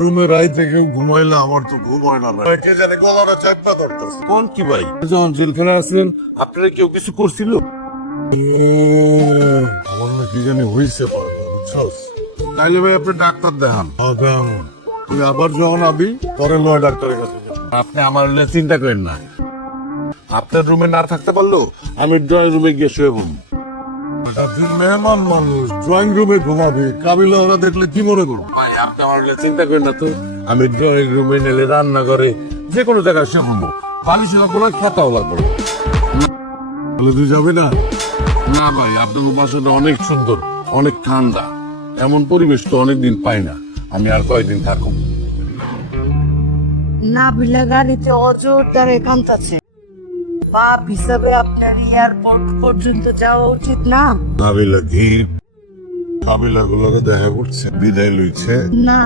রুমে রাইতে কেউ ঘুমাইলে আমার তো ঘুম হয় না ভাই। কে জানে গলাটা চাপা ধরতেছে। কোন কি ভাই? যখন জেলখানে আসলেন আপনারা কেউ কিছু করছিল? আমার না কি জানি হয়েছে বুঝছস? তাইলে ভাই আপনি ডাক্তার দেখান। তুই আবার যখন আবি পরে লয় ডাক্তারের কাছে যাবি। আপনি আমার হলে চিন্তা করেন না। আপনার রুমে না থাকতে পারলো আমি ড্রয়িং রুমে গিয়ে শুয়ে পড়বো। তুই মেহমান মানুষ ড্রয়িং রুমে ঘুমাবি, কাবিলা ওরা দেখলে কি মনে করবো? ভাই আপনি আমার হলে চিন্তা করেন না তো। আমি ড্রয়িং রুমে নিলে রান্না করে যে কোনো জায়গায় শুয়ে পড়বো। বালিশ কোনো খেতাও লাগবে না। তুই যাবি না? না ভাই আপনার বাসাটা অনেক সুন্দর, অনেক ঠান্ডা। এমন পরিবেশ তো অনেকদিন পাই না। আমি আর কয়েকদিন থাকবো। না বিলা গাড়িতে অজোর দ্বারে কান্তাছে। বাপ হিসাবে আপনার এয়ারপোর্ট পর্যন্ত যাওয়া উচিত না? কাবিলা কি কাবিলা গুলোকে দেখা করছে, বিদায় লইছে। না